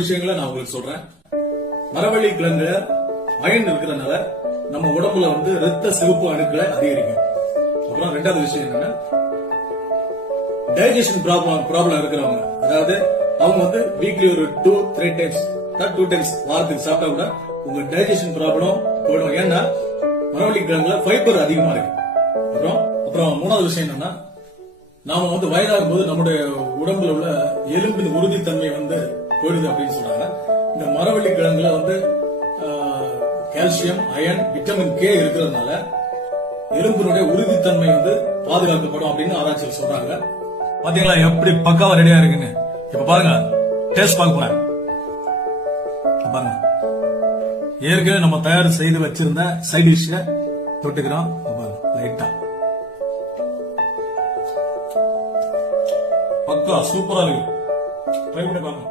விஷயங்களை நான் உங்களுக்கு சொல்றேன். மரவள்ளி கிழங்குல அயன் இருக்கிறதுனால நம்ம உடம்புல வந்து ரத்த சிவப்பு அணுக்களை அதிகரிக்கும். அப்புறம் ரெண்டாவது விஷயம் என்னன்னா டைஜஷன் ப்ராப்ளம் ப்ராப்ளம் இருக்கிறவங்க அதாவது அவங்க வந்து வீக்லி ஒரு two three times two times வாரத்துக்கு சாப்பிட்டா கூட உங்க டைஜஷன் ப்ராப்ளம் போயிடும். ஏன்னா மரவள்ளி கிழங்குல ஃபைபர் அதிகமா இருக்கு. அப்புறம் அப்புறம் மூணாவது விஷயம் என்னன்னா நாம வந்து வயதாகும் போது நம்முடைய உடம்புல உள்ள எலும்பின் உறுதித்தன்மை வந்து போயிடுது அப்படின்னு சொல்றாங்க. இந்த மரவள்ளி கிழங்குல வந்து கால்சியம் அயன் விட்டமின் கே இருக்கிறதுனால எலும்பினுடைய உறுதித்தன்மை வந்து பாதுகாக்கப்படும் அப்படின்னு ஆராய்ச்சியில் சொல்றாங்க. பாத்தீங்களா எப்படி பக்காவா ரெடியா இருக்குன்னு? இப்ப பாருங்க டேஸ்ட் பார்க்க போறேன். பாருங்க. ஏற்கனவே நம்ம தயார் செய்து வச்சிருந்த சைட் டிஷ் தொட்டுக்கிறோம். லைட்டா பக்கா சூப்பரா இருக்கு. ட்ரை பண்ணி பாருங்க.